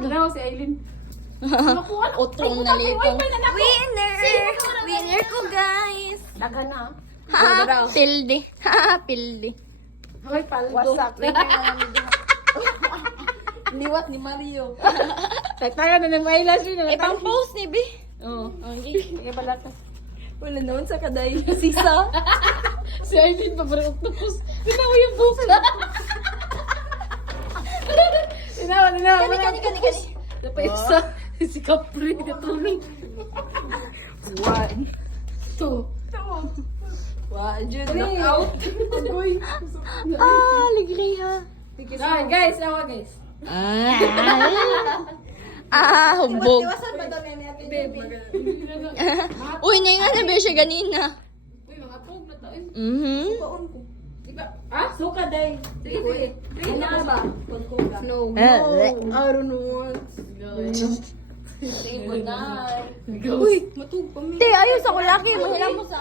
Ganaw si Aileen. Utong na likong. Winner! Winner ko, guys! Daga na. Ha! Pildi. Ha! Pildi. Hoy, paldo. Wasak. Liwat ni Mario. Tagtaga na ng eyelash yun. Eh, pang post ni Bi. Oo. Okay. Kaya pala to. Wala naman sa kaday. Sisa. Si Aileen, paborang octopus. Tinawa yung buhok na. Tinawa. Kani. Napaisa. Si Capri, natulog. 1, 2. 1, June, knockout. Agoy. Ah, ligriha. Guys, awa guys. Hubog. Iwasan ba daw niya ni baby? Uy, na nga na ba siya ganina? Uy, mga pog na to. Baon ko. Diba? Ah? Suka day. Sige. Ano ba? Pagkuga. No. I don't want. Say good night. Uy, matug pa mi. Te, ayos ako laki. Mahila mo sa...